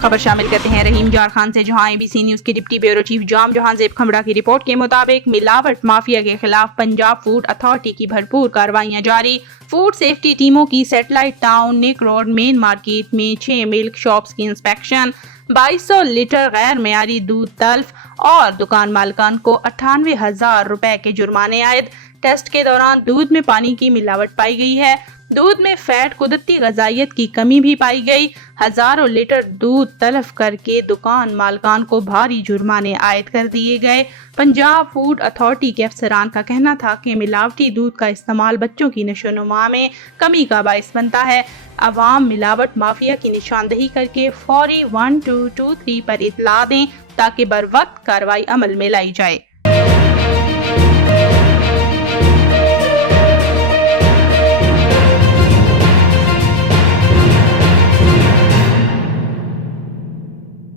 खबर शामिल करते हैं रहीम जार खान से, जहां ABC न्यूज के डिप्टी ब्यूरो चीफ जाम जहांजेब खमड़ा की रिपोर्ट के मुताबिक मिलावट माफिया के खिलाफ पंजाब फूड अथॉरिटी की भरपूर कार्रवाइयां जारी। फूड सेफ्टी टीमों की सैटेलाइट टाउन निक रोड मेन मार्केट में 6 मिल्क शॉप्स की इंस्पेक्शन, 2200 लीटर गैर मेयारी दूध तल्फ और दुकान मालिकान को 98,000 रुपए के जुर्माने आयद। टेस्ट के दौरान दूध में पानी की मिलावट पाई गई है। दूध में फैट, कुदरती गजाइयत की कमी भी पाई गई। हजारों लीटर दूध तलफ करके दुकान मालिकान को भारी जुर्माने आयद कर दिए गए। पंजाब फूड अथॉरिटी के अफसरान का कहना था कि मिलावटी दूध का इस्तेमाल बच्चों की नशोनुमा में कमी का बाइस बनता है। अवाम मिलावट माफिया की निशानदही करके फौरी 1223 पर इतला दें ताकि बर वक्त कार्रवाई अमल में लाई जाए।